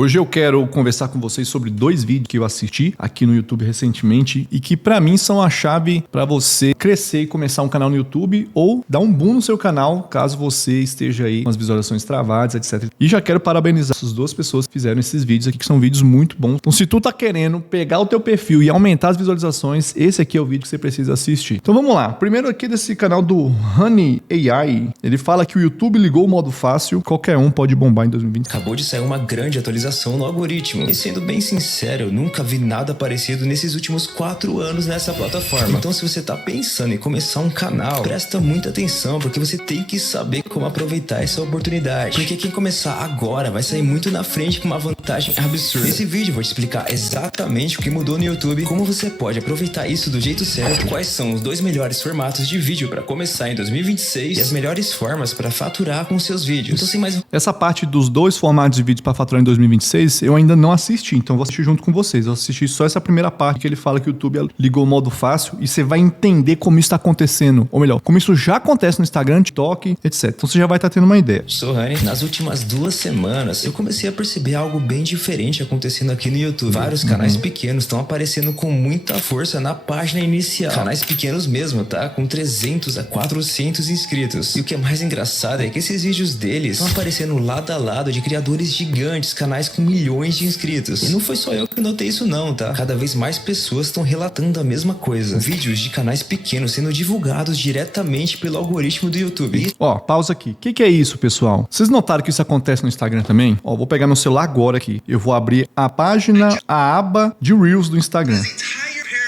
Hoje eu quero conversar com vocês sobre 2 vídeos que eu assisti aqui no YouTube recentemente e que pra mim são a chave pra você crescer e começar um canal no YouTube ou dar um boom no seu canal, caso você esteja aí com as visualizações travadas, etc. E já quero parabenizar essas 2 pessoas que fizeram esses vídeos aqui, que são vídeos muito bons. Então, se tu tá querendo pegar o teu perfil e aumentar as visualizações, esse aqui é o vídeo que você precisa assistir. Então vamos lá. Primeiro aqui desse canal do Honey AI, ele fala que o YouTube ligou o modo fácil, qualquer um pode bombar em 2020. Acabou de sair uma grande atualização no algoritmo. E sendo bem sincero, eu nunca vi nada parecido nesses últimos 4 anos nessa plataforma. Então se você tá pensando em começar um canal, presta muita atenção, porque você tem que saber como aproveitar essa oportunidade. Porque quem começar agora vai sair muito na frente com uma vantagem absurda. Nesse vídeo eu vou te explicar exatamente o que mudou no YouTube, como você pode aproveitar isso do jeito certo, quais são os 2 melhores formatos de vídeo para começar em 2026 e as melhores formas para faturar com seus vídeos. Então sem mais... Essa parte dos 2 formatos de vídeo para faturar em 2026, eu ainda não assisti, então eu vou assistir junto com vocês. Eu assisti só essa primeira parte que ele fala que o YouTube ligou o modo fácil e você vai entender como isso está acontecendo, ou melhor, como isso já acontece no Instagram, TikTok, etc. Então você já vai estar tendo uma ideia. Sou Honey. Nas últimas 2 semanas, eu comecei a perceber algo bem diferente acontecendo aqui no YouTube. Vários canais pequenos estão aparecendo com muita força na página inicial. Canais pequenos mesmo, tá? Com 300 a 400 inscritos. E o que é mais engraçado é que esses vídeos deles estão aparecendo lado a lado de criadores gigantes, canais com milhões de inscritos. E não foi só eu que notei isso não, tá? Cada vez mais pessoas estão relatando a mesma coisa. Vídeos de canais pequenos sendo divulgados diretamente pelo algoritmo do YouTube. Ó, pausa aqui. O que é isso, pessoal? Vocês notaram que isso acontece no Instagram também? Ó, vou pegar meu celular agora aqui. Eu vou abrir a página, a aba de Reels do Instagram.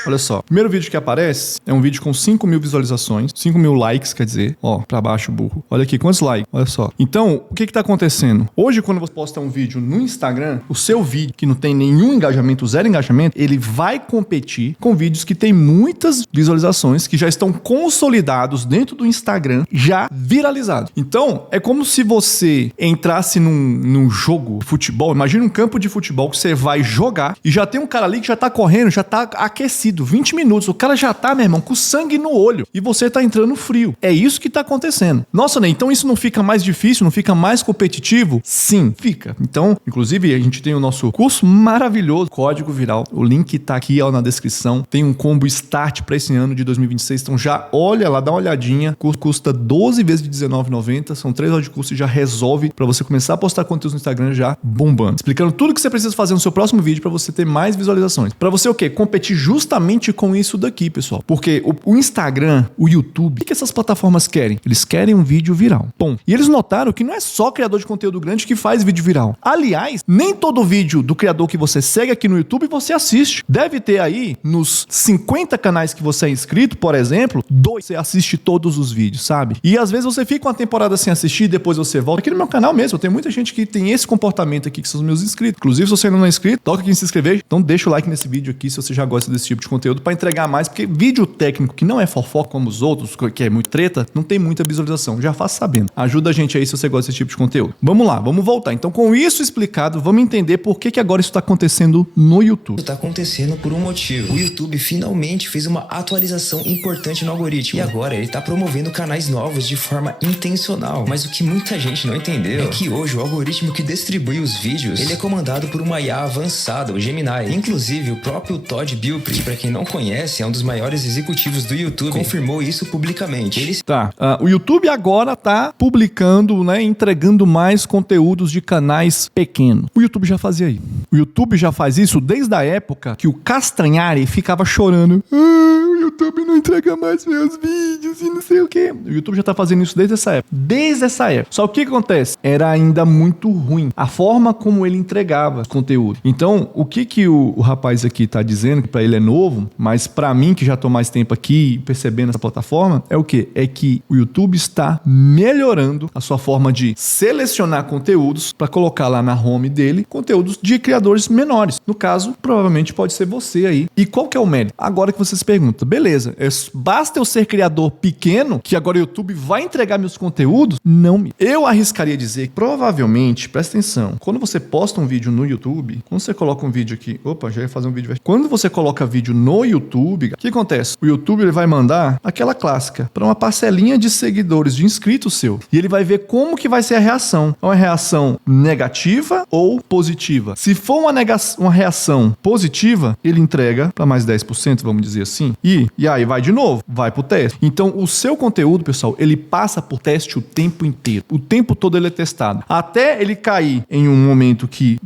Olha só, o primeiro vídeo que aparece é um vídeo com 5 mil visualizações, 5 mil likes, quer dizer, ó, pra baixo, burro. Olha aqui, quantos likes? Olha só. Então, o que tá acontecendo? Hoje, quando você posta um vídeo no Instagram, o seu vídeo que não tem nenhum engajamento, 0 engajamento, ele vai competir com vídeos que tem muitas visualizações, que já estão consolidados dentro do Instagram, já viralizados. Então, é como se você entrasse num jogo de futebol, imagina um campo de futebol que você vai jogar e já tem um cara ali que já tá correndo, já tá aquecido. 20 minutos, o cara já tá, meu irmão, com sangue no olho e você tá entrando frio. É isso que tá acontecendo. Nossa, né? Então isso não fica mais difícil, não fica mais competitivo? Sim, fica. Então, inclusive, a gente tem o nosso curso maravilhoso, Código Viral. O link tá aqui, ó, na descrição. Tem um combo start pra esse ano de 2026. Então já olha lá, dá uma olhadinha. O curso custa 12 vezes de R$19,90. São 3 horas de curso e já resolve pra você começar a postar conteúdo no Instagram já bombando. Explicando tudo que você precisa fazer no seu próximo vídeo pra você ter mais visualizações. Pra você o quê? Competir justamente com isso daqui, pessoal. Porque o Instagram, o YouTube, o que essas plataformas querem? Eles querem um vídeo viral. Bom, e eles notaram que não é só criador de conteúdo grande que faz vídeo viral. Aliás, nem todo vídeo do criador que você segue aqui no YouTube você assiste. Deve ter aí, nos 50 canais que você é inscrito, por exemplo, 2 você assiste todos os vídeos, sabe? E às vezes você fica uma temporada sem assistir e depois você volta. Aqui no meu canal mesmo, tem muita gente que tem esse comportamento aqui, que são os meus inscritos. Inclusive, se você ainda não é inscrito, toca aqui em se inscrever. Então deixa o like nesse vídeo aqui se você já gosta desse tipo de conteúdo para entregar mais, porque vídeo técnico que não é fofoca como os outros, que é muito treta, não tem muita visualização. Já faço sabendo. Ajuda a gente aí se você gosta desse tipo de conteúdo. Vamos lá, vamos voltar. Então, com isso explicado, vamos entender por que agora isso está acontecendo no YouTube. Isso está acontecendo por um motivo. O YouTube finalmente fez uma atualização importante no algoritmo. E agora ele está promovendo canais novos de forma intencional. Mas o que muita gente não entendeu é que hoje o algoritmo que distribui os vídeos, ele é comandado por uma IA avançada, o Gemini. Inclusive, o próprio Todd Bilpry, para quem não conhece, é um dos maiores executivos do YouTube, confirmou isso publicamente. O YouTube agora tá publicando, né, entregando mais conteúdos de canais pequenos. O YouTube já fazia isso. O YouTube já faz isso desde a época que o Castanhari ficava chorando. O YouTube não entrega mais meus vídeos e não sei o quê. O YouTube já tá fazendo isso desde essa época. Desde essa época. Só que o que acontece? Era ainda muito ruim a forma como ele entregava conteúdo. Então, o que o rapaz aqui tá dizendo, que pra ele é novo, mas pra mim, que já tô mais tempo aqui percebendo essa plataforma, é o quê? É que o YouTube está melhorando a sua forma de selecionar conteúdos para colocar lá na home dele, conteúdos de criadores criadores menores. No caso, provavelmente pode ser você aí. E qual que é o mérito? Agora que você se pergunta, beleza, basta eu ser criador pequeno, que agora o YouTube vai entregar meus conteúdos? Não. Eu arriscaria dizer que provavelmente, presta atenção, quando você posta um vídeo no YouTube, quando você coloca um vídeo aqui, já ia fazer um vídeo. Quando você coloca vídeo no YouTube, o que acontece? O YouTube ele vai mandar aquela clássica para uma parcelinha de seguidores, de inscritos seu, e ele vai ver como que vai ser a reação. É uma reação negativa ou positiva? Se for uma reação positiva, ele entrega para mais 10%, vamos dizer assim, e aí vai de novo, vai pro teste. Então, o seu conteúdo, pessoal, ele passa por teste o tempo inteiro. O tempo todo ele é testado. Até ele cair em um momento que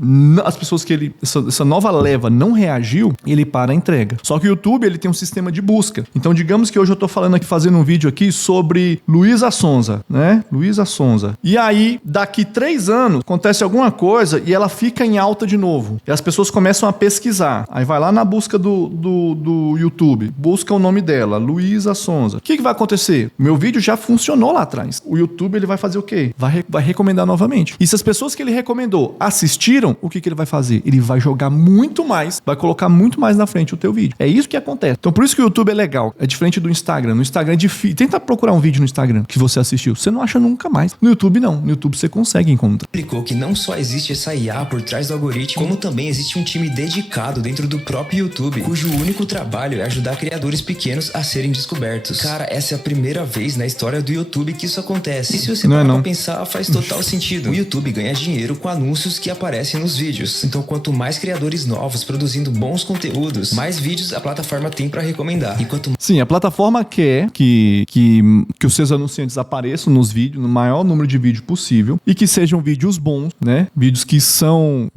as pessoas que essa nova leva não reagiu, ele para a entrega. Só que o YouTube, ele tem um sistema de busca. Então, digamos que hoje eu tô falando aqui, fazendo um vídeo aqui sobre Luísa Sonza, né? Luísa Sonza. E aí, daqui 3 anos, acontece alguma coisa e ela fica em alta de novo. E as pessoas começam a pesquisar. Aí vai lá na busca do YouTube, busca o nome dela, Luísa Sonza. O que vai acontecer? Meu vídeo já funcionou lá atrás. O YouTube, ele vai fazer o quê? Vai recomendar novamente. E se as pessoas que ele recomendou assistiram, o que ele vai fazer? Ele vai jogar muito mais, vai colocar muito mais na frente o teu vídeo. É isso que acontece. Então, por isso que o YouTube é legal. É diferente do Instagram. No Instagram é difícil. Tenta procurar um vídeo no Instagram que você assistiu. Você não acha nunca mais. No YouTube, não. No YouTube, você consegue encontrar. Explicou que não só existe essa IA por trás do algoritmo, como também existe um time dedicado dentro do próprio YouTube, cujo único trabalho é ajudar criadores pequenos a serem descobertos. Cara, essa é a primeira vez na história do YouTube que isso acontece. E se você parar pra pensar, faz total sentido. O YouTube ganha dinheiro com anúncios que aparecem nos vídeos. Então, quanto mais criadores novos produzindo bons conteúdos, mais vídeos a plataforma tem pra recomendar. E quanto... Sim, a plataforma quer que os seus anunciantes apareçam nos vídeos, no maior número de vídeos possível, e que sejam vídeos bons, né? Vídeos que estão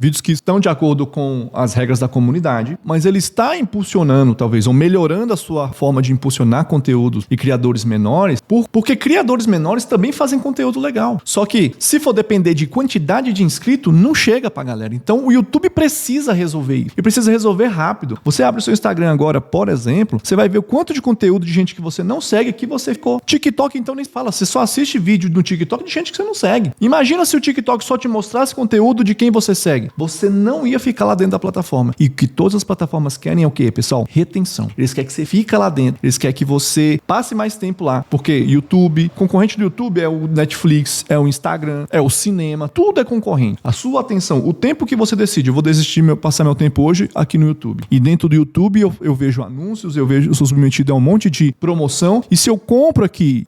de acordo com as regras da comunidade, mas ele está impulsionando, talvez, ou melhorando a sua forma de impulsionar conteúdos e criadores menores, porque criadores menores também fazem conteúdo legal. Só que, se for depender de quantidade de inscritos, não chega pra galera. Então, o YouTube precisa resolver isso. E precisa resolver rápido. Você abre o seu Instagram agora, por exemplo, você vai ver o quanto de conteúdo de gente que você não segue que você ficou. TikTok, então, nem fala. Você só assiste vídeo no TikTok de gente que você não segue. Imagina se o TikTok só te mostrasse conteúdo de quem você segue. Você não ia ficar lá dentro da plataforma. E o que todas as plataformas querem é o quê, pessoal? Retenção. Eles querem que você fique lá dentro. Eles querem que você passe mais tempo lá. Porque YouTube, concorrente do YouTube é o Netflix, é o Instagram, é o cinema. Tudo é concorrente. A sua atenção, o tempo que você decide, eu vou passar meu tempo hoje aqui no YouTube. E dentro do YouTube eu vejo anúncios, eu sou submetido a um monte de promoção. E se eu compro aqui,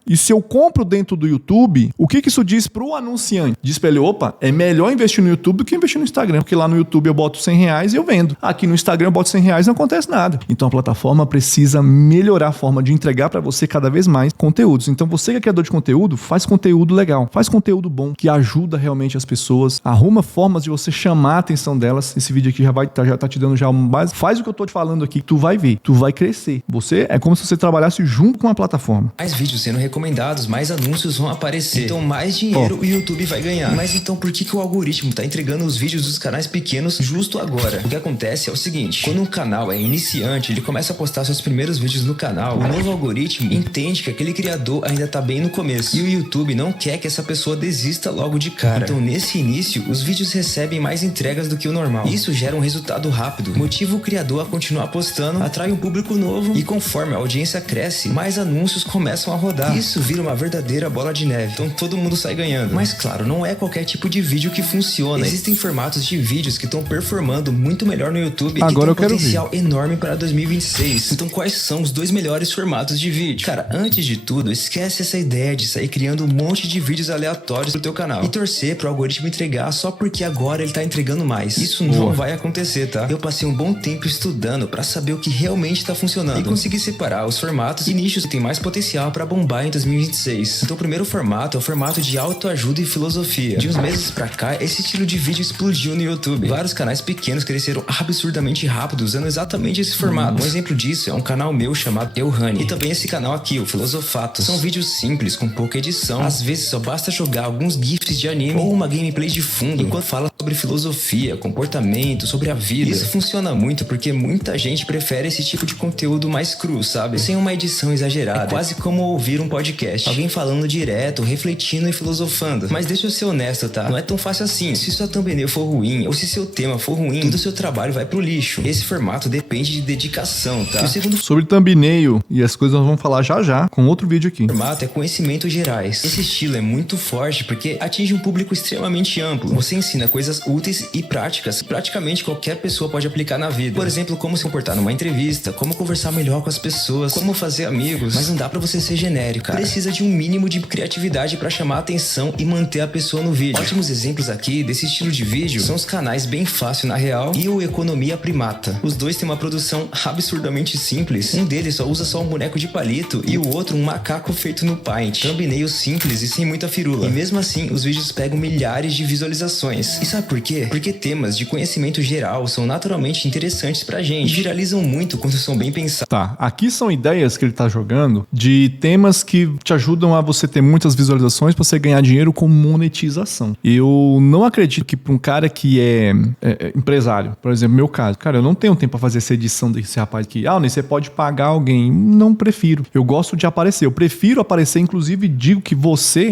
dentro do YouTube, o que isso diz pro anunciante? Diz pra ele, opa, é melhor investir no YouTube do que investir no Instagram, porque lá no YouTube eu boto R$100 e eu vendo. Aqui no Instagram eu boto R$100 e não acontece nada. Então a plataforma precisa melhorar a forma de entregar pra você cada vez mais conteúdos. Então você que é criador de conteúdo, faz conteúdo legal, faz conteúdo bom, que ajuda realmente as pessoas, arruma formas de você chamar a atenção delas. Esse vídeo aqui já tá te dando já uma base. Faz o que eu tô te falando aqui, tu vai ver, tu vai crescer. Você é como se você trabalhasse junto com a plataforma. Mais vídeos sendo recomendados, mais anúncios vão aparecer. Então mais dinheiro o YouTube vai ganhar. Mas então por que o algoritmo tá entregando os vídeos dos canais pequenos justo agora? O que acontece é o seguinte, quando um canal é iniciante, ele começa a postar seus primeiros vídeos no canal, o novo algoritmo entende que aquele criador ainda tá bem no começo. E o YouTube não quer que essa pessoa desista logo de cara. Então nesse início, os vídeos recebem mais entregas do que o normal. Isso gera um resultado rápido, motiva o criador a continuar postando, atrai um público novo e conforme a audiência cresce, mais anúncios começam a rodar. Isso vira uma verdadeira bola de neve. Então todo mundo sai ganhando. Mas claro, não é qualquer tipo de vídeo que funciona. Existem formatos de vídeos que estão performando muito melhor no YouTube agora e que tem um potencial enorme para 2026. Então quais são os 2 melhores formatos de vídeo? Cara, antes de tudo, esquece essa ideia de sair criando um monte de vídeos aleatórios pro teu canal e torcer pro algoritmo entregar só porque agora ele tá entregando mais. Isso não vai acontecer, tá? Eu passei um bom tempo estudando para saber o que realmente tá funcionando e consegui separar os formatos e nichos que tem mais potencial para bombar em 2026. Então o primeiro formato é o formato de autoajuda e filosofia. De uns meses pra cá, esse estilo de vídeo explodiu no YouTube. Vários canais pequenos cresceram absurdamente rápido usando exatamente esse formato. Um exemplo disso é um canal meu chamado Euhani. E também esse canal aqui, o Filosofatos. São vídeos simples, com pouca edição. Às vezes só basta jogar alguns GIFs de anime ou uma gameplay de fundo, enquanto fala sobre filosofia, comportamento, sobre a vida. Isso funciona muito porque muita gente prefere esse tipo de conteúdo mais cru, sabe? Sem uma edição exagerada. É quase como ouvir um podcast. Alguém falando direto, refletindo e filosofando. Mas deixa eu ser honesto, tá? Não é tão fácil assim. Se sua thumbnail for ruim, ou se seu seu tema for ruim, todo o seu trabalho vai pro lixo. Esse formato depende de dedicação, tá? E o segundo Sobre thumbnail e as coisas nós vamos falar já com outro vídeo aqui. formato é conhecimentos gerais. Esse estilo é muito forte porque atinge um público extremamente amplo. Você ensina coisas úteis e práticas que praticamente qualquer pessoa pode aplicar na vida. Por exemplo, como se comportar numa entrevista, como conversar melhor com as pessoas, como fazer amigos. Mas não dá pra você ser genérico, cara. Precisa de um mínimo de criatividade pra chamar a atenção e manter a pessoa no vídeo. Ótimos exemplos aqui desse estilo de vídeo são os canais Bem Fácil na Real e o Economia Primata. Os dois têm uma produção absurdamente simples. Um deles usa só um boneco de palito e o outro um macaco feito no Paint. Thumbnail simples e sem muita firula. E mesmo assim, os vídeos pegam milhares de visualizações. E sabe por quê? Porque temas de conhecimento geral são naturalmente interessantes pra gente e viralizam muito quando são bem pensados. Tá, aqui são ideias que ele tá jogando de temas que te ajudam a você ter muitas visualizações pra você ganhar dinheiro com monetização. Eu não acredito que pra um cara que é empresário, por exemplo, meu caso, cara, eu não tenho tempo pra fazer essa edição desse rapaz aqui. Ah, você pode pagar alguém. Não prefiro. Eu gosto de aparecer. Eu prefiro aparecer, inclusive digo que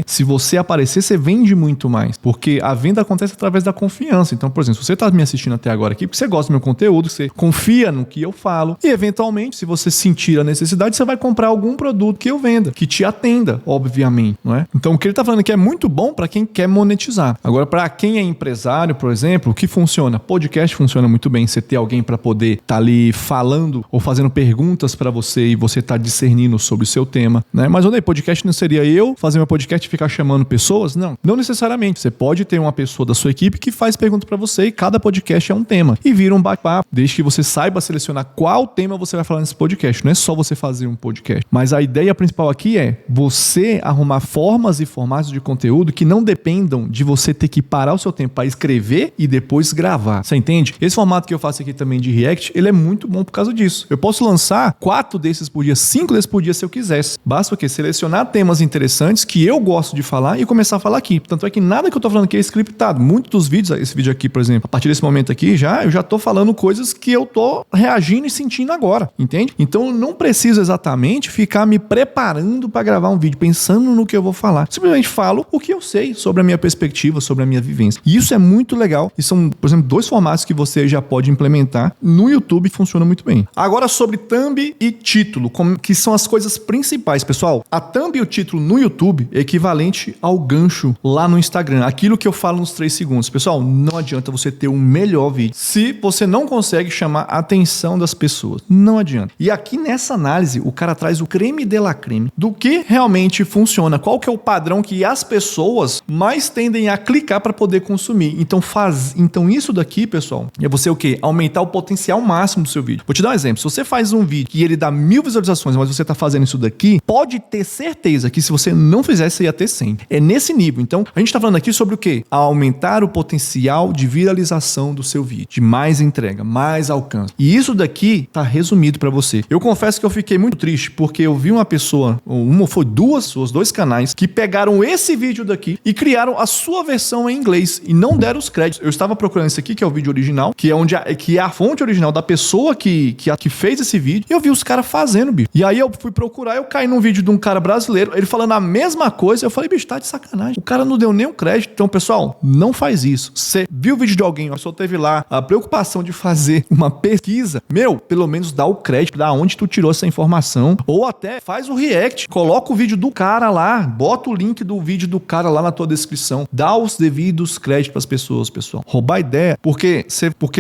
se você aparecer, você vende muito mais. Porque a venda acontece através da confiança. Então, por exemplo, se você tá me assistindo até agora aqui, porque você gosta do meu conteúdo, você confia no que eu falo e, eventualmente, se você sentir a necessidade, você vai comprar algum produto que eu venda, que te atenda, obviamente, não é? Então, o que ele tá falando aqui é muito bom para quem quer monetizar. Agora, para quem é empresário, por exemplo, o que funciona? Podcast funciona muito bem. Você ter alguém para poder tá ali falando ou fazendo perguntas para você e você tá discernindo sobre o seu tema, né? Mas onde podcast não seria eu fazer meu podcast e ficar chamando pessoas? Não necessariamente. Você pode ter uma pessoa da sua equipe que faz pergunta para você e cada podcast é um tema e vira um bate-papo, desde que você saiba selecionar qual tema você vai falar nesse podcast. Não é só você fazer um podcast, mas a ideia principal aqui é você arrumar formas e formatos de conteúdo que não dependam de você ter que parar o seu tempo para escrever e depois gravar. Você entende? Esse formato que eu faço aqui também de React, ele é muito bom por causa disso. Eu posso lançar 4 desses por dia, 5 desses por dia se eu quisesse. Basta o quê? Selecionar temas interessantes que eu gosto de falar e começar a falar aqui. Tanto é que nada que eu tô falando aqui é scriptado. Muitos dos vídeos, esse vídeo aqui, por exemplo, a partir desse momento aqui, eu já tô falando coisas que eu tô reagindo e sentindo agora, entende? Então eu não preciso exatamente ficar me preparando para gravar um vídeo, pensando no que eu vou falar. Simplesmente falo o que eu sei sobre a minha perspectiva, sobre a minha vivência. E isso é muito legal. E são, por exemplo, 2 formatos que você já pode implementar no YouTube, funciona muito bem. Agora sobre thumb e título, que são as coisas principais, pessoal. A thumb e o título no YouTube é equivalente ao gancho lá no Instagram. Aquilo que eu falo nos 3 segundos. Pessoal, não adianta você ter um melhor vídeo se você não consegue chamar a atenção das pessoas. Não adianta. E aqui nessa análise, o cara traz o creme de la creme do que realmente funciona. Qual que é o padrão que as pessoas mais tendem a clicar para poder consumir. Então isso daqui, pessoal, é você o quê? Aumentar o potencial máximo do seu vídeo. Vou te dar um exemplo. Se você faz um vídeo e ele dá 1000 visualizações, mas você tá fazendo isso daqui, pode ter certeza que se você não fizesse, você ia ter 100. É nesse nível. Então, a gente tá falando aqui sobre o quê? Aumentar o potencial de viralização do seu vídeo, de mais entrega, mais alcance. E isso daqui tá resumido para você. Eu confesso que eu fiquei muito triste porque eu vi uma pessoa, foi 2 canais que pegaram esse vídeo daqui e criaram a sua versão em inglês e não deram os créditos. Eu estava procurando esse aqui, que é o vídeo original, que é a fonte original da pessoa que fez esse vídeo, e eu vi os caras fazendo, bicho. E aí eu fui procurar, eu caí num vídeo de um cara brasileiro, ele falando a mesma coisa, eu falei, bicho, tá de sacanagem. O cara não deu nem um crédito. Então, pessoal, não faz isso. Você viu o vídeo de alguém, a pessoa teve lá a preocupação de fazer uma pesquisa, pelo menos dá o crédito, da onde tu tirou essa informação, ou até faz o react, coloca o vídeo do cara lá, bota o link do vídeo do cara lá na tua descrição, dá os devidos créditos pras pessoas, pessoal. Roubar ideia, porque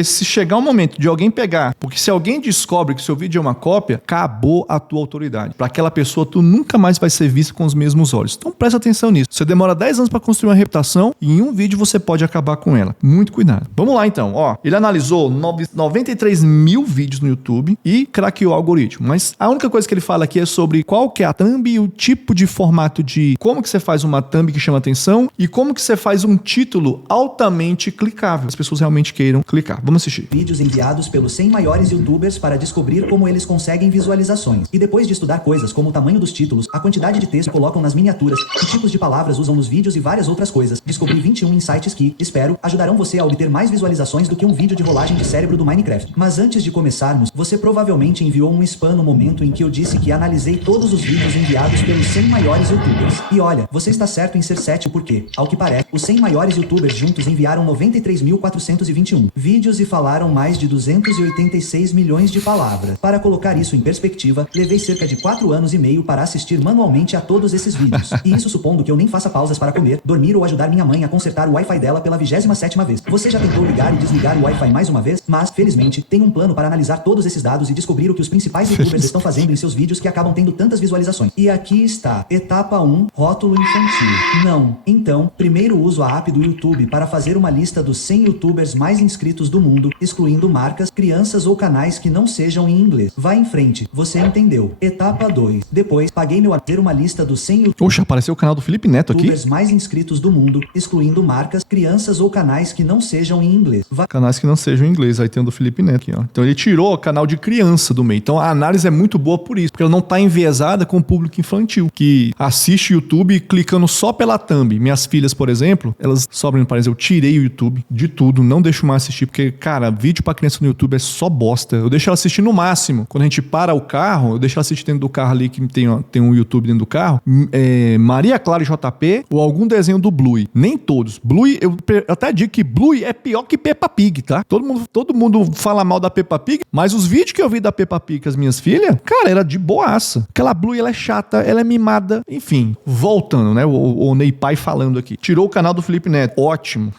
se chegar um momento de alguém pegar, porque se alguém descobre que seu vídeo é uma cópia, acabou a tua autoridade. Para aquela pessoa, tu nunca mais vai ser visto com os mesmos olhos. Então presta atenção nisso. Você demora 10 anos para construir uma reputação e em um vídeo você pode acabar com ela. Muito cuidado. Vamos lá então. Ele analisou 93 mil vídeos no YouTube e craqueou o algoritmo. Mas a única coisa que ele fala aqui é sobre qual que é a thumb e o tipo de formato de como que você faz uma thumb que chama atenção e como que você faz um título altamente clicável. As pessoas realmente queiram clicar. Vamos assistir. Vídeos enviados pelos 100 maiores youtubers para descobrir como eles conseguem visualizações. E depois de estudar coisas como o tamanho dos títulos, a quantidade de texto que colocam nas miniaturas, que tipos de palavras usam nos vídeos e várias outras coisas, descobri 21 insights que, espero, ajudarão você a obter mais visualizações do que um vídeo de rolagem de cérebro do Minecraft. Mas antes de começarmos, você provavelmente enviou um spam no momento em que eu disse que analisei todos os vídeos enviados pelos 100 maiores youtubers. E olha, você está certo em ser 7 porque, ao que parece, os 100 maiores youtubers juntos enviaram 2.421 vídeos e falaram mais de 286 milhões de palavras. Para colocar isso em perspectiva, levei cerca de 4 anos e meio para assistir manualmente a todos esses vídeos. E isso supondo que eu nem faça pausas para comer, dormir ou ajudar minha mãe a consertar o Wi-Fi dela pela 27ª vez. Você já tentou ligar e desligar o Wi-Fi mais uma vez? Mas, felizmente, tem um plano para analisar todos esses dados e descobrir o que os principais youtubers estão fazendo em seus vídeos que acabam tendo tantas visualizações. E aqui está. Etapa 1. Rótulo infantil. Não. Então, primeiro uso a app do YouTube para fazer uma lista dos 100 youtubers mais inscritos do mundo, excluindo marcas, crianças ou canais que não sejam em inglês. Vai em frente. Você entendeu. Etapa 2. Depois, paguei meu a ter uma lista dos 100 Oxe, apareceu o canal do Felipe Neto aqui. youtubers mais inscritos do mundo, excluindo marcas, crianças ou canais que não sejam em inglês. Canais que não sejam em inglês. Aí tem o do Felipe Neto aqui, ó. Então ele tirou o canal de criança do meio. Então a análise é muito boa por isso, porque ela não tá enviesada com o público infantil, que assiste YouTube clicando só pela thumb. Minhas filhas, por exemplo, elas sobram no país. Eu tirei o YouTube de tudo, não deixo mais assistir, porque, cara, vídeo pra criança no YouTube é só bosta. Eu deixo ela assistir no máximo. Quando a gente para o carro, eu deixo ela assistir dentro do carro ali, que tem um YouTube dentro do carro. Maria Clara e JP ou algum desenho do Bluey. Nem todos. Bluey, eu até digo que Bluey é pior que Peppa Pig, tá? Todo mundo fala mal da Peppa Pig, mas os vídeos que eu vi da Peppa Pig com as minhas filhas, cara, era de boaça. Aquela Bluey, ela é chata, ela é mimada. Enfim, voltando, né? O Ney Pai falando aqui. Tirou o canal do Felipe Neto. Ótimo.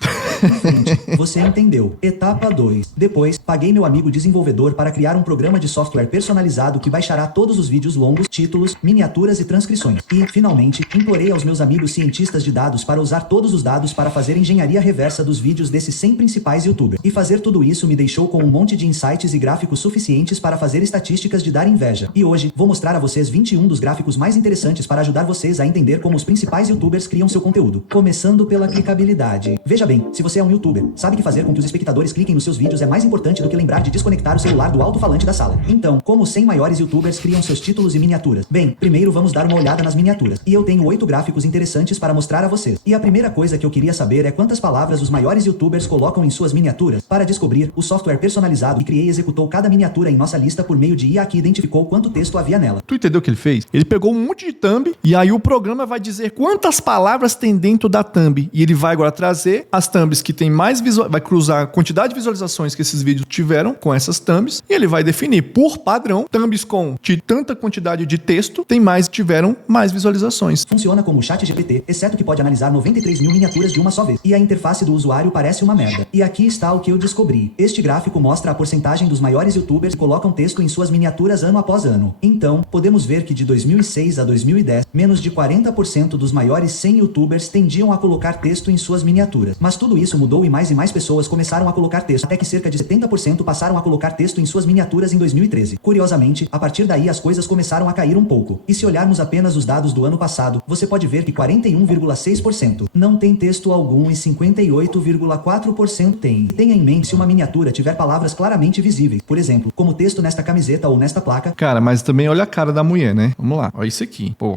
Você entendeu. Etapa 2. Depois, paguei meu amigo desenvolvedor para criar um programa de software personalizado que baixará todos os vídeos longos, títulos, miniaturas e transcrições. E, finalmente, implorei aos meus amigos cientistas de dados para usar todos os dados para fazer engenharia reversa dos vídeos desses 100 principais youtubers. E fazer tudo isso me deixou com um monte de insights e gráficos suficientes para fazer estatísticas de dar inveja. E hoje, vou mostrar a vocês 21 dos gráficos mais interessantes para ajudar vocês a entender como os principais youtubers criam seu conteúdo. Começando pela clicabilidade. Veja bem, se você é um youtuber, sabe que fazer com que os espectadores cliquem nos seus vídeos é mais importante do que lembrar de desconectar o celular do alto-falante da sala. Então, como os 100 maiores youtubers criam seus títulos e miniaturas? Bem, primeiro vamos dar uma olhada nas miniaturas. E eu tenho 8 gráficos interessantes para mostrar a vocês. E a primeira coisa que eu queria saber é quantas palavras os maiores youtubers colocam em suas miniaturas. Para descobrir, o software personalizado que criei executou cada miniatura em nossa lista por meio de IA que identificou quanto texto havia nela. Tu entendeu o que ele fez? Ele pegou um monte de thumb e aí o programa vai dizer quantas palavras tem dentro da thumb. E ele vai agora trazer as thumbs que tem mais vai cruzar a quantidade de visualizações que esses vídeos tiveram com essas thumbs e ele vai definir por padrão thumbs com tanta quantidade de texto tiveram mais visualizações. Funciona como o ChatGPT, exceto que pode analisar 93 mil miniaturas de uma só vez. E a interface do usuário parece uma merda. E aqui está o que eu descobri. Este gráfico mostra a porcentagem dos maiores youtubers que colocam texto em suas miniaturas ano após ano. Então, podemos ver que de 2006 a 2010, menos de 40% dos maiores 100 youtubers tendiam a colocar texto em suas miniaturas. Mas tudo isso mudou e mais pessoas começaram a colocar texto, até que cerca de 70% passaram a colocar texto em suas miniaturas em 2013. Curiosamente, a partir daí as coisas começaram a cair um pouco. E se olharmos apenas os dados do ano passado, você pode ver que 41,6% não tem texto algum e 58,4% tem. Tenha em mente se uma miniatura tiver palavras claramente visíveis, por exemplo, como texto nesta camiseta ou nesta placa. Cara, mas também olha a cara da mulher, né? Vamos lá, olha isso aqui, pô.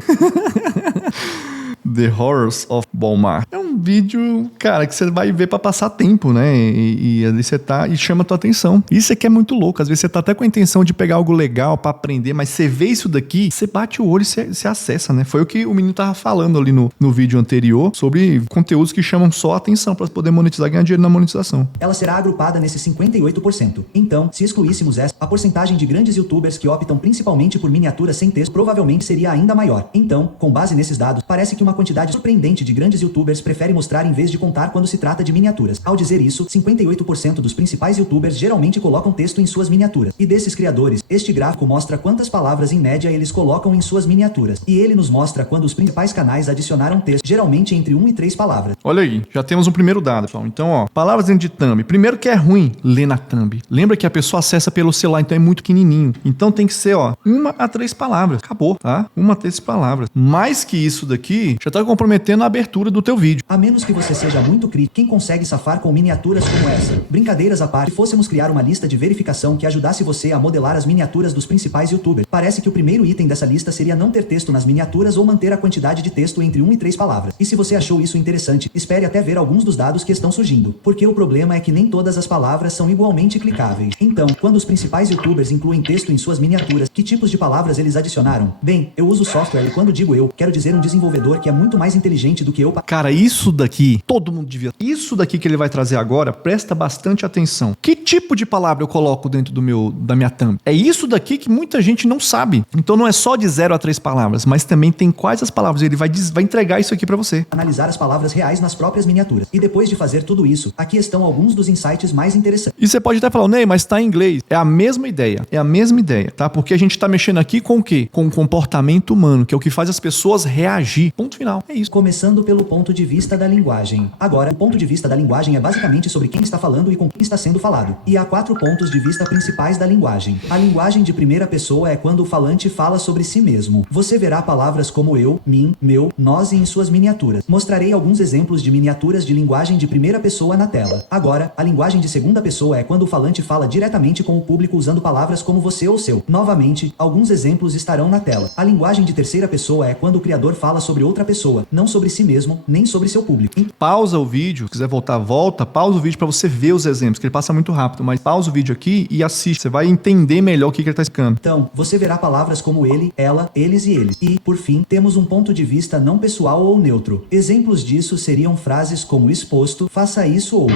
The Horrors of Balmar. É um vídeo, cara, que você vai ver pra passar tempo, né? E ali você tá e chama a tua atenção. Isso aqui é muito louco. Às vezes você tá até com a intenção de pegar algo legal pra aprender, mas você vê isso daqui, você bate o olho e você acessa, né? Foi o que o menino tava falando ali no vídeo anterior sobre conteúdos que chamam só a atenção pra poder monetizar, ganhar dinheiro na monetização. Ela será agrupada nesses 58%. Então, se excluíssemos essa, a porcentagem de grandes youtubers que optam principalmente por miniaturas sem texto provavelmente seria ainda maior. Então, com base nesses dados, parece que uma quantidade surpreendente de grandes youtubers prefere mostrar em vez de contar quando se trata de miniaturas. Ao dizer isso, 58% dos principais youtubers geralmente colocam texto em suas miniaturas. E desses criadores, este gráfico mostra quantas palavras em média eles colocam em suas miniaturas. E ele nos mostra quando os principais canais adicionaram texto, geralmente entre 1 e 3 palavras. Olha aí, já temos um primeiro dado, pessoal. Então, ó, palavras dentro de thumb. Primeiro que é ruim ler na thumb. Lembra que a pessoa acessa pelo celular, então é muito pequenininho. Então tem que ser, ó, 1 a 3 palavras. Acabou, tá? 1 a 3 palavras. Mais que isso daqui, já tá comprometendo a abertura do teu vídeo. A menos que você seja muito crítico, quem consegue safar com miniaturas como essa? Brincadeiras à parte, se fôssemos criar uma lista de verificação que ajudasse você a modelar as miniaturas dos principais youtubers, parece que o primeiro item dessa lista seria não ter texto nas miniaturas ou manter a quantidade de texto entre 1 e 3 palavras. E se você achou isso interessante, espere até ver alguns dos dados que estão surgindo, porque o problema é que nem todas as palavras são igualmente clicáveis. Então, quando os principais youtubers incluem texto em suas miniaturas, que tipos de palavras eles adicionaram? Bem, eu uso software e quando digo eu, quero dizer um desenvolvedor que é muito mais inteligente do que eu. Cara, isso isso daqui, todo mundo devia. Isso daqui que ele vai trazer agora, presta bastante atenção. Que tipo de palavra eu coloco dentro da minha thumb? É isso daqui que muita gente não sabe. Então não é só de 0 a 3 palavras, mas também tem quais as palavras. Ele vai entregar isso aqui pra você. Analisar as palavras reais nas próprias miniaturas. E depois de fazer tudo isso, aqui estão alguns dos insights mais interessantes. E você pode até falar, Ney, mas tá em inglês. É a mesma ideia. É a mesma ideia, tá? Porque a gente tá mexendo aqui com o quê? Com o comportamento humano, que é o que faz as pessoas reagir. Ponto final. É isso. Começando pelo ponto de vista da linguagem. Agora, o ponto de vista da linguagem é basicamente sobre quem está falando e com quem está sendo falado. E há 4 pontos de vista principais da linguagem. A linguagem de primeira pessoa é quando o falante fala sobre si mesmo. Você verá palavras como eu, mim, meu, nós e em suas miniaturas. Mostrarei alguns exemplos de miniaturas de linguagem de primeira pessoa na tela. Agora, a linguagem de segunda pessoa é quando o falante fala diretamente com o público usando palavras como você ou seu. Novamente, alguns exemplos estarão na tela. A linguagem de terceira pessoa é quando o criador fala sobre outra pessoa, não sobre si mesmo, nem sobre seu público. Pausa o vídeo, se quiser voltar, volta, pausa o vídeo pra você ver os exemplos, que ele passa muito rápido, mas pausa o vídeo aqui e assiste, você vai entender melhor o que ele tá explicando. Então, você verá palavras como ele, ela, eles e eles. E, por fim, temos um ponto de vista não pessoal ou neutro. Exemplos disso seriam frases como exposto, faça isso ou...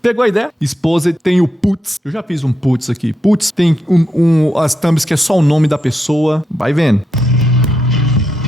Pegou a ideia? Esposa tem o putz. Eu já fiz um putz aqui. Putz tem as thumbs que é só o nome da pessoa. Vai vendo.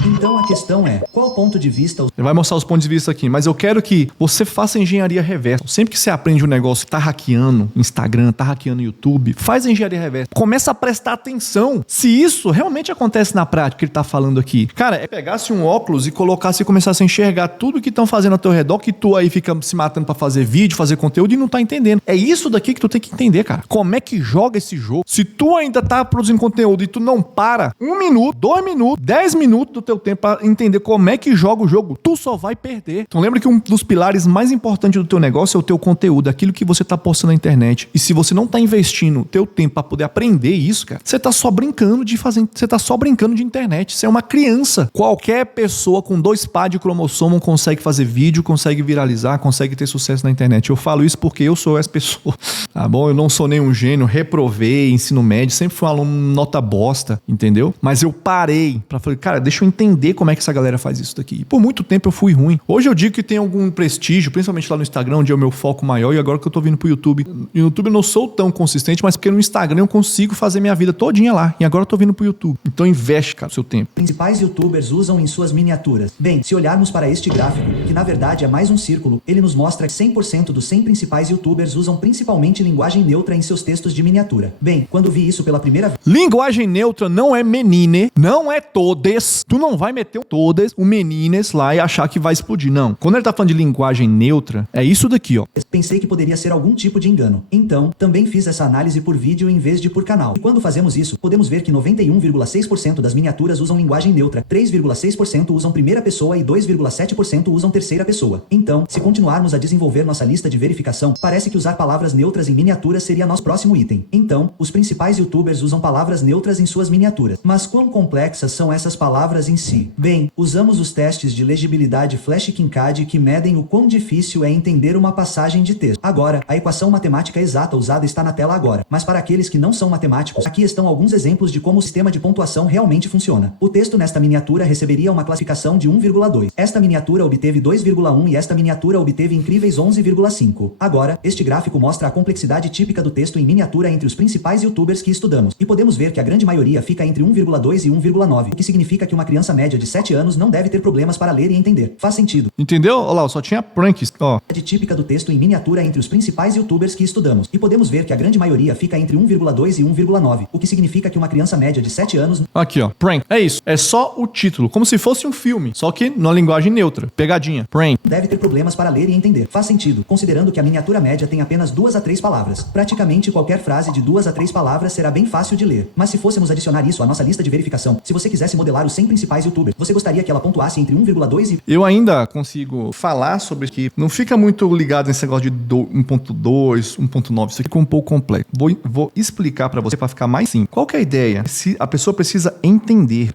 Então a questão é, qual ponto de vista... Ele vai mostrar os pontos de vista aqui, mas eu quero que você faça engenharia reversa. Sempre que você aprende um negócio que tá hackeando Instagram, tá hackeando YouTube, faz a engenharia reversa. Começa a prestar atenção se isso realmente acontece na prática que ele tá falando aqui. Cara, é pegasse um óculos e colocasse e começasse a enxergar tudo que estão fazendo ao teu redor, que tu aí fica se matando pra fazer vídeo, fazer conteúdo e não tá entendendo. É isso daqui que tu tem que entender, cara. Como é que joga esse jogo? Se tu ainda tá produzindo conteúdo e tu não para 1 minuto, 2 minutos, 10 minutos do teu tempo pra entender como é que joga o jogo, tu só vai perder. Então lembra que um dos pilares mais importantes do teu negócio é o teu conteúdo, aquilo que você tá postando na internet. E se você não tá investindo teu tempo pra poder aprender isso, cara, você tá só brincando de fazer, você tá só brincando de internet. Você é uma criança. Qualquer pessoa com 2 par de cromossomo consegue fazer vídeo, consegue viralizar, consegue ter sucesso na internet. Eu falo isso porque eu sou essa pessoa, tá bom? Eu não sou nenhum gênio, reprovei ensino médio, sempre fui um aluno nota bosta, entendeu? Mas eu parei pra falar, cara, deixa eu entender como é que essa galera faz isso daqui. E por muito tempo eu fui ruim. Hoje eu digo que tem algum prestígio, principalmente lá no Instagram, onde é o meu foco maior, e agora que eu tô vindo pro YouTube. No YouTube eu não sou tão consistente, mas porque no Instagram eu consigo fazer minha vida todinha lá. E agora eu tô vindo pro YouTube. Então investe, cara, o seu tempo. Principais youtubers usam em suas miniaturas. Bem, se olharmos para este gráfico, que na verdade é mais um círculo, ele nos mostra que 100% dos 100 principais youtubers usam principalmente linguagem neutra em seus textos de miniatura. Bem, quando vi isso pela primeira vez... Linguagem neutra não é menine, não é todes. Tu não vai meter todas o menines lá e achar que vai explodir. Não. Quando ele tá falando de linguagem neutra, é isso daqui, ó. Pensei que poderia ser algum tipo de engano. Então, também fiz essa análise por vídeo em vez de por canal. E quando fazemos isso, podemos ver que 91,6% das miniaturas usam linguagem neutra, 3,6% usam primeira pessoa e 2,7% usam terceira pessoa. Então, se continuarmos a desenvolver nossa lista de verificação, parece que usar palavras neutras em miniaturas seria nosso próximo item. Então, os principais youtubers usam palavras neutras em suas miniaturas. Mas quão complexas são essas palavras em si? Bem, usamos os testes de legibilidade Flash-Kincade que medem o quão difícil é entender uma passagem de texto. Agora, a equação matemática exata usada está na tela agora. Mas para aqueles que não são matemáticos, aqui estão alguns exemplos de como o sistema de pontuação realmente funciona. O texto nesta miniatura receberia uma classificação de 1,2. Esta miniatura obteve 2,1 e esta miniatura obteve incríveis 11,5. Agora, este gráfico mostra a complexidade típica do texto em miniatura entre os principais youtubers que estudamos. E podemos ver que a grande maioria fica entre 1,2 e 1,9, o que significa que uma criança média de 7 anos não deve ter problemas para ler e entender. Faz sentido. Entendeu? Olha lá, só tinha pranks, ó. Típica do texto em miniatura entre os principais youtubers que estudamos. E podemos ver que a grande maioria fica entre 1,2 e 1,9, o que significa que uma criança média de 7 anos... Aqui, ó. Prank. É isso. É só o título, como se fosse um filme, só que numa linguagem neutra. Pegadinha. Prank. Deve ter problemas para ler e entender. Faz sentido, considerando que a miniatura média tem apenas 2 a 3 palavras. Praticamente qualquer frase de 2 a 3 palavras será bem fácil de ler. Mas se fôssemos adicionar isso à nossa lista de verificação, se você quisesse modelar os 100 principais youtubers, você gostaria que ela pontuasse entre 1,2 e... Eu ainda consigo falar sobre que não fica muito ligado nesse negócio de 1.2, 1.9. Isso aqui ficou um pouco complexo. Vou explicar pra você pra ficar mais simples. Qual que é a ideia? Se a pessoa precisa entender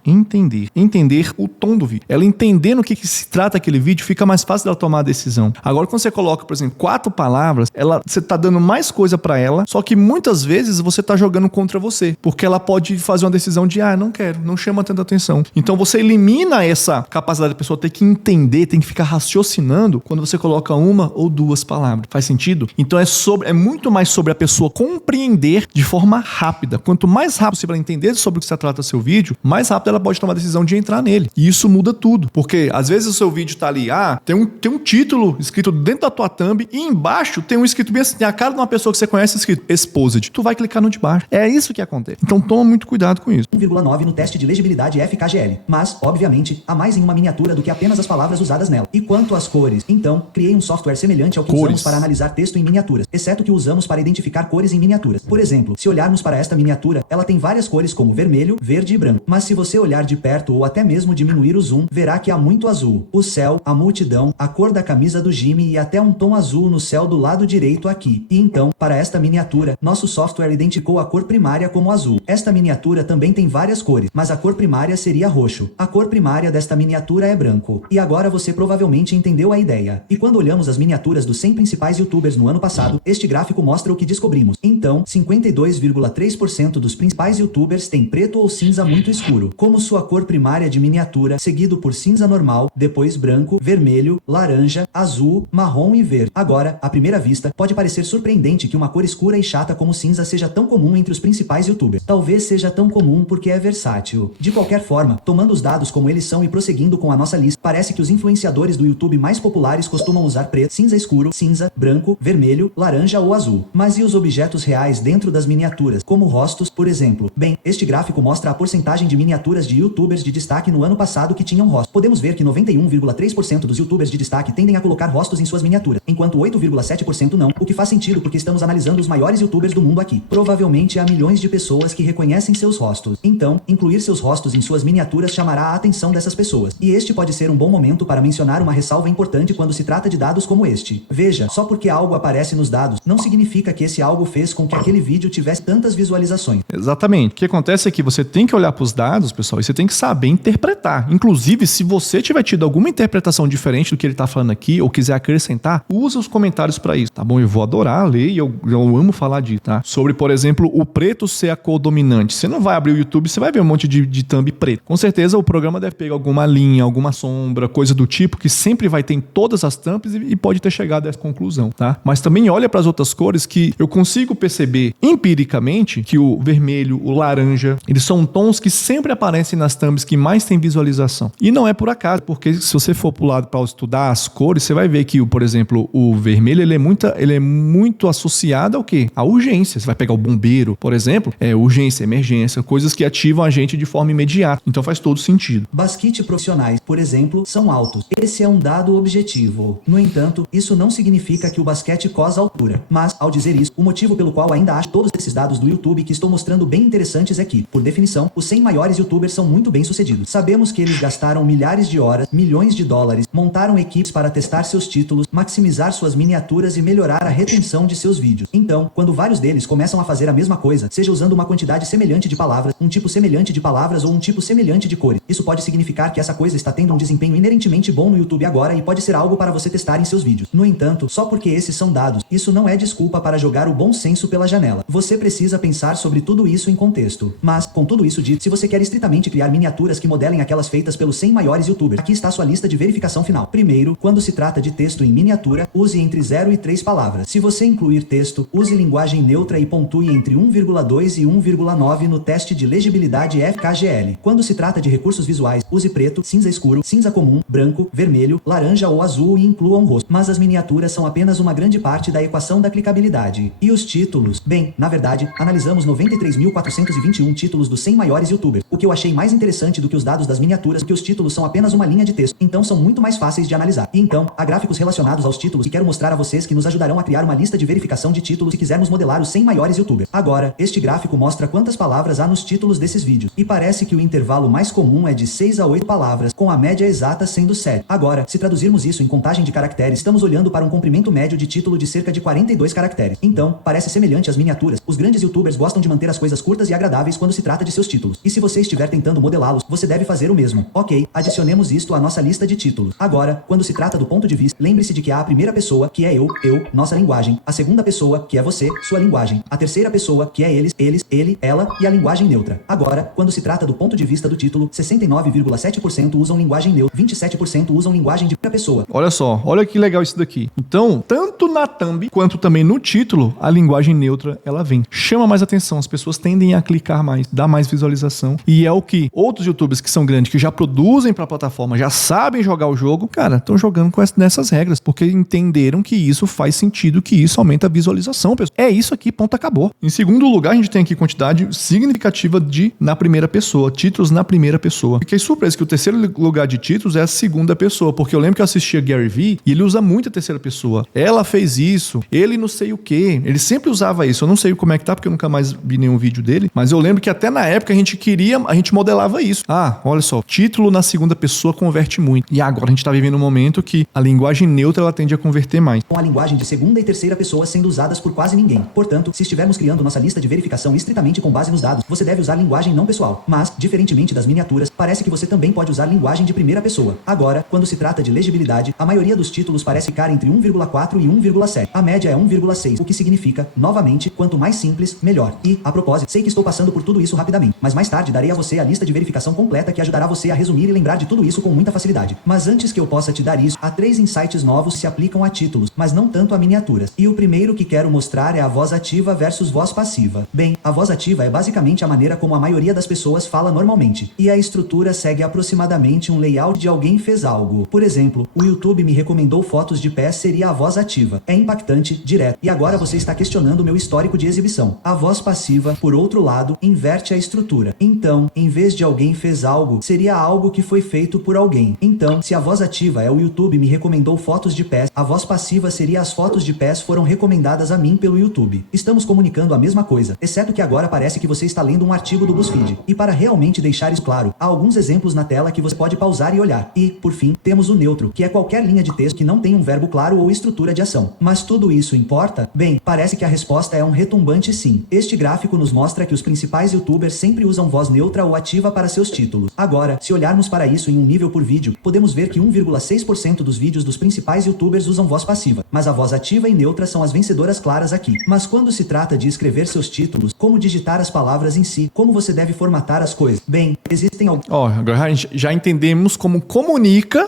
o tom do vídeo. Ela entender no que se trata aquele vídeo, fica mais fácil dela tomar a decisão. Agora, quando você coloca, por exemplo, 4 palavras, você tá dando mais coisa pra ela, só que muitas vezes você tá jogando contra você, porque ela pode fazer uma decisão de, não quero, não chama tanta atenção. Então você elimina essa capacidade da pessoa ter que entender, tem que ficar raciocinando quando você coloca 1 ou 2 palavras. Faz sentido? Então é muito mais sobre a pessoa compreender de forma rápida. Quanto mais rápido você vai entender sobre o que se trata seu vídeo, mais rápido ela pode tomar a decisão de entrar nele. E isso muda tudo. Porque às vezes o seu vídeo tá ali, tem um título escrito dentro da tua thumb e embaixo tem um escrito bem assim, tem a cara de uma pessoa que você conhece escrito Exposed. Tu vai clicar no de baixo. É isso que acontece. Então toma muito cuidado com isso. 1,9 no teste de legibilidade FKGL. Mas, obviamente, há mais em uma miniatura do que apenas as palavras usadas nela. E quanto às cores? Então, criei um software semelhante ao que usamos para analisar texto em miniaturas, exceto que usamos para identificar cores em miniaturas. Por exemplo, se olharmos para esta miniatura, ela tem várias cores como vermelho, verde e branco. Mas se você olhar de perto ou até mesmo diminuir o zoom, verá que há muito azul. O céu, a multidão, a cor da camisa do Jimmy e até um tom azul no céu do lado direito aqui. E então, para esta miniatura, nosso software identificou a cor primária como azul. Esta miniatura também tem várias cores, mas a cor primária seria roxo. A cor primária desta miniatura é branco. E agora você provavelmente entendeu a ideia. E quando olhamos as miniaturas dos 100 principais youtubers no ano passado, este gráfico mostra o que descobrimos. Então, 52,3% dos principais youtubers têm preto ou cinza muito escuro, como sua cor primária de miniatura, seguido por cinza normal, depois branco, vermelho, laranja, azul, marrom e verde. Agora, à primeira vista, pode parecer surpreendente que uma cor escura e chata como cinza seja tão comum entre os principais youtubers. Talvez seja tão comum porque é versátil. De qualquer forma, tomando os dados como eles são e prosseguindo com a nossa lista, parece que os influenciadores do YouTube mais populares costumam usar preto, cinza escuro, cinza, branco, vermelho, laranja ou azul. Mas e os objetos reais dentro das miniaturas, como rostos, por exemplo? Bem, este gráfico mostra a porcentagem de miniaturas de youtubers de destaque no ano passado que tinham rostos. Podemos ver que 91,3% dos youtubers de destaque tendem a colocar rostos em suas miniaturas, enquanto 8,7% não, o que faz sentido porque estamos analisando os maiores youtubers do mundo aqui. Provavelmente há milhões de pessoas que reconhecem seus rostos. Então, incluir seus rostos em suas miniaturas chamará a atenção dessas pessoas. E este pode ser um bom momento para mencionar uma ressalva importante quando se trata de dados como este. Veja, só porque algo aparece nos dados, não significa que esse algo fez com que aquele vídeo tivesse tantas visualizações. Exatamente. O que acontece é que você tem que olhar para os dados, pessoal, e você tem que saber interpretar. Inclusive, se você tiver tido alguma interpretação diferente do que ele está falando aqui, ou quiser acrescentar, usa os comentários para isso, tá bom? Eu vou adorar ler e eu amo falar disso, tá? Sobre, por exemplo, o preto ser a cor dominante. Você não vai abrir o YouTube, você vai ver um monte de thumb preto. Com certeza o programa deve pegar alguma linha, alguma sombra, coisa do tipo, que sempre vai ter em todas as thumbs e pode ter chegado a essa conclusão, tá? Mas também olha para as outras cores que eu consigo perceber empiricamente que o vermelho, o laranja, eles são tons que sempre aparecem nas thumbs que mais tem visualização. E não é por acaso, porque se você for pro lado para estudar as cores, você vai ver que, por exemplo, o vermelho ele é muito associado ao quê? À urgência. Você vai pegar o bombeiro, por exemplo, urgência, emergência, coisas que ativam a gente de forma imediata. Então faz todo sentido. Basquete profissionais, por exemplo, são altos. Esse é um dado objetivo. No entanto, isso não significa que o basquete cosa altura. Mas, ao dizer isso, o motivo pelo qual ainda acho todos esses dados do YouTube que estou mostrando bem interessantes é que, por definição, os 100 maiores youtubers são muito bem sucedidos. Sabemos que eles gastaram milhares de horas, milhões de dólares, montaram equipes para testar seus títulos, maximizar suas miniaturas e melhorar a retenção de seus vídeos. Então, quando vários deles começam a fazer a mesma coisa, seja usando uma quantidade semelhante de palavras, um tipo semelhante de palavras ou um tipo semelhante de cores, isso pode significar que essa coisa está tendo um desempenho inerentemente bom no YouTube agora e pode ser algo para você testar em seus vídeos. No entanto, só porque esses são dados, isso não é desculpa para jogar o bom senso pela janela. Você precisa pensar sobre tudo isso em contexto. Mas, com tudo isso dito, se você quer estritamente criar miniaturas que modelem aquelas feitas pelos 100 maiores youtubers, aqui está sua lista de verificação final. Primeiro, quando se trata de texto em miniatura, use entre 0 e 3 palavras. Se você incluir texto, use linguagem neutra e pontue entre 1,2 e 1,9 no teste de legibilidade FKGL. Quando se trata de recursos visuais, use preto, cinza escuro, cinza comum, branco, vermelho, laranja ou azul e inclua um rosto. Mas as miniaturas são apenas uma grande parte da equação da clicabilidade. E os títulos? Bem, na verdade, analisamos 93.421 títulos dos 100 maiores youtubers. O que eu achei mais interessante do que os dados das miniaturas é que os títulos são apenas uma linha de texto, então são muito mais fáceis de analisar. E então, há gráficos relacionados aos títulos e quero mostrar a vocês que nos ajudarão a criar uma lista de verificação de títulos se quisermos modelar os 100 maiores youtubers. Agora, este gráfico mostra quantas palavras há nos títulos desses vídeos. E parece que o intervalo mais comum é de 6 a 8 palavras, com a média exata sendo 7. Agora, se traduzirmos isso em contagem de caracteres, estamos olhando para um comprimento médio de título de cerca de 42 caracteres. Então, parece semelhante às miniaturas. Os grandes youtubers gostam de manter as coisas curtas e agradáveis quando se trata de seus títulos. E se você estiver tentando modelá-los, você deve fazer o mesmo. Ok, adicionemos isto à nossa lista de títulos. Agora, quando se trata do ponto de vista, lembre-se de que há a primeira pessoa, que é eu, nossa linguagem. A segunda pessoa, que é você, sua linguagem. A terceira pessoa, que é eles, ele, ela e a linguagem neutra. Agora, quando se trata do ponto de vista do título, 69,7% usam linguagem neutra, 27% usam linguagem de primeira pessoa. Olha só, olha que legal isso daqui. Então, tanto na thumb quanto também no título, a linguagem neutra, ela vem. Chama mais atenção, as pessoas tendem a clicar mais, dá mais visualização. E é o que outros youtubers que são grandes, que já produzem pra plataforma, já sabem jogar o jogo, cara, estão jogando nessas regras, porque entenderam que isso faz sentido, que isso aumenta a visualização, pessoal. É isso aqui, ponto, acabou. Em segundo lugar, a gente tem aqui quantidade significativa de na primeira pessoa, títulos na primeira pessoa. Fiquei surpreso que o terceiro lugar de títulos é a segunda pessoa, porque eu lembro que eu assistia Gary Vee e ele usa muito a terceira pessoa. Ela fez isso, ele não sei o que, ele sempre usava isso. Eu não sei como é que tá, porque eu nunca mais vi nenhum vídeo dele, mas eu lembro que até na época a gente modelava isso. Ah, olha só, título na segunda pessoa converte muito. E agora a gente tá vivendo um momento que a linguagem neutra ela tende a converter mais. Com a linguagem de segunda e terceira pessoa sendo usadas por quase ninguém. Portanto, se estivermos criando nossa lista de verificação estritamente com base nos dados, você deve usar linguagem não pessoal. Mas, diferentemente das miniaturas, parece que você também pode usar linguagem de primeira pessoa. Agora, quando se trata de legibilidade, a maioria dos títulos parece ficar entre 1,4 e 1,7. A média é 1,6, o que significa, novamente, quanto mais simples, melhor. E, a propósito, sei que estou passando por tudo isso rapidamente, mas mais tarde darei a você a lista de verificação completa que ajudará você a resumir e lembrar de tudo isso com muita facilidade. Mas antes que eu possa te dar isso, há 3 insights novos que se aplicam a títulos, mas não tanto a miniaturas. E o primeiro que quero mostrar é a voz ativa versus voz passiva. Bem, a voz ativa é basicamente a maneira como a maioria das pessoas fala normalmente, e a estrutura segue aproximadamente um layout de alguém fez algo. Por exemplo, o YouTube me recomendou fotos de pés seria a voz ativa. É impactante, direto. E agora você está questionando o meu histórico de exibição. A voz passiva, por outro lado, inverte a estrutura. Então, em vez de alguém fez algo, seria algo que foi feito por alguém. Então, se a voz ativa é o YouTube me recomendou fotos de pés, a voz passiva seria as fotos de pés foram recomendadas a mim pelo YouTube. Estamos comunicando a mesma coisa, exceto que agora parece que você está lendo um artigo do BuzzFeed. E para realmente deixar isso claro, há alguns exemplos na tela que você pode pausar e olhar. E, por fim, temos o neutro, que é qualquer linha de texto que não tem um verbo claro ou estrutura de ação. Mas tudo isso importa? Bem, parece que a resposta é um retumbante sim. Este gráfico nos mostra que os principais youtubers sempre usam voz neutra ou ativa para seus títulos. Agora, se olharmos para isso em um nível por vídeo, podemos ver que 1,6% dos vídeos dos principais youtubers usam voz passiva, mas a voz ativa e neutra são as vencedoras claras aqui. Mas quando se trata de escrever seus títulos, como digitar as palavras em si, como você deve formatar as coisas? Bem, existem alguns... Agora a gente já entendemos como comunica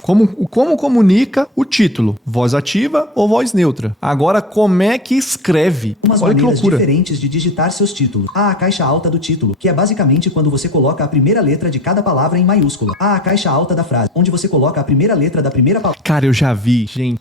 o título, voz ativa ou voz neutra. Agora, como é que escreve? Umas Olha que maneiras loucura. diferentes de digitar seus títulos. Há a caixa alta do título, que é basicamente quando você coloca a primeira letra de cada palavra em maiúscula. Há a caixa alta da frase, onde você coloca a primeira letra da primeira palavra. Cara, eu já vi gente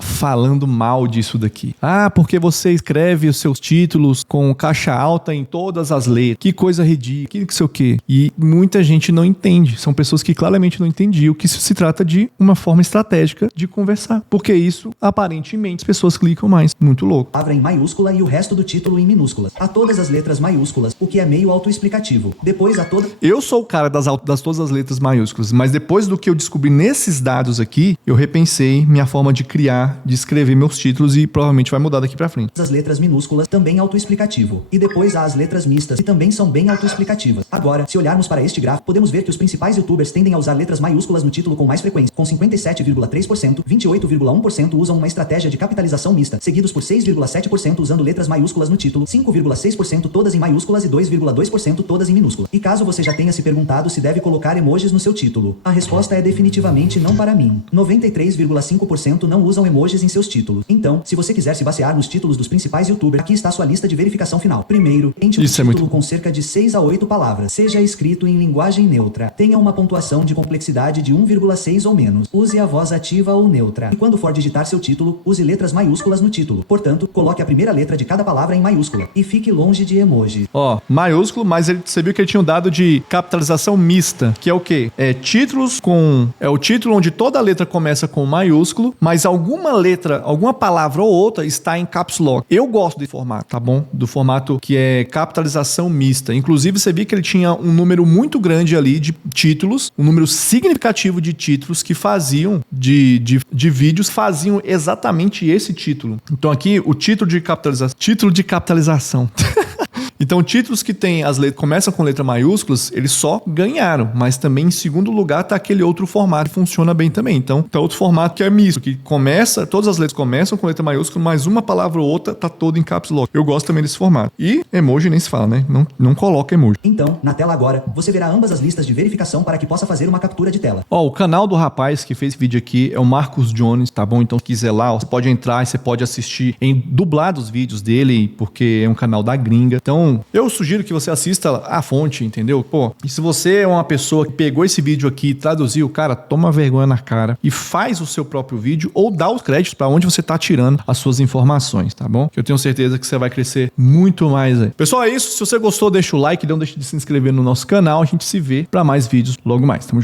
falando mal disso daqui. Ah, porque você escreve os seus títulos com caixa alta em todas as letras. Que coisa ridícula, que sei o quê. E muita gente não entende. São pessoas que claramente não entendiam que isso se trata de uma forma estratégica de conversar. Porque isso, aparentemente, as pessoas clicam mais. Muito louco. Palavra em maiúscula e o resto do título em minúsculas. A todas as letras maiúsculas, o que é meio autoexplicativo. Depois a toda... Eu sou o cara das todas as letras maiúsculas, mas depois do que eu descobri nesses dados aqui, eu repensei minha forma de criar, de escrever meus títulos e provavelmente vai mudar daqui pra frente. As letras minúsculas também autoexplicativo. E depois há as letras mistas, que também são bem autoexplicativas. Agora, se olharmos para este gráfico, podemos ver que os principais youtubers tendem a usar letras maiúsculas no título com mais frequência, com 57,3%, 28,1% usam uma estratégia de capitalização mista, seguidos por 6,7% usando letras maiúsculas no título, 5,6% todas em maiúsculas e 2,2% todas em minúscula. E caso você já tenha se perguntado se deve colocar emojis no seu título, a resposta é definitivamente não para mim. 93,5% não usam emojis em seus títulos. Então, se você quiser se basear nos títulos dos principais youtubers, aqui está sua lista de verificação final. Primeiro, tente um título com cerca de 6 a 8 palavras. Seja escrito em linguagem neutra. Tenha uma pontuação de complexidade de 1,6 ou menos. Use a voz ativa ou neutra. E quando for digitar seu título, use letras maiúsculas no título. Portanto, coloque a primeira letra de cada palavra em maiúscula. E fique longe de emoji. Maiúsculo, mas você viu que ele tinha um dado de capitalização mista, que é o quê? Títulos com... É o título onde toda letra começa com maiúsculo, mas alguma letra, alguma palavra ou outra está em caps lock. Eu gosto desse formato, tá bom? Do formato que é capitalização mista. Inclusive, você viu que ele tinha um número muito grande ali de títulos, um número significativo de títulos que faziam, de vídeos, faziam exatamente esse título. Então aqui, o título de capitalização. Então, títulos que tem as letras, começam com letra maiúsculas, eles só ganharam, mas também em segundo lugar tá aquele outro formato que funciona bem também. Então, tá outro formato que é misto, que começa, todas as letras começam com letra maiúscula, mas uma palavra ou outra tá toda em caps lock. Eu gosto também desse formato. E emoji nem se fala, né? Não coloca emoji. Então, na tela agora, você verá ambas as listas de verificação para que possa fazer uma captura de tela. Ó, o canal do rapaz que fez esse vídeo aqui é o Marcos Jones, tá bom? Então, se quiser lá, ó, você pode entrar e você pode assistir em dublado os vídeos dele, porque é um canal da gringa. Então, eu sugiro que você assista a fonte, entendeu? Pô, e se você é uma pessoa que pegou esse vídeo aqui e traduziu, cara, toma vergonha na cara e faz o seu próprio vídeo ou dá os créditos para onde você tá tirando as suas informações, tá bom? Que eu tenho certeza que você vai crescer muito mais aí. Pessoal, é isso. Se você gostou, deixa o like, não deixe de se inscrever no nosso canal. A gente se vê para mais vídeos logo mais. Tamo junto.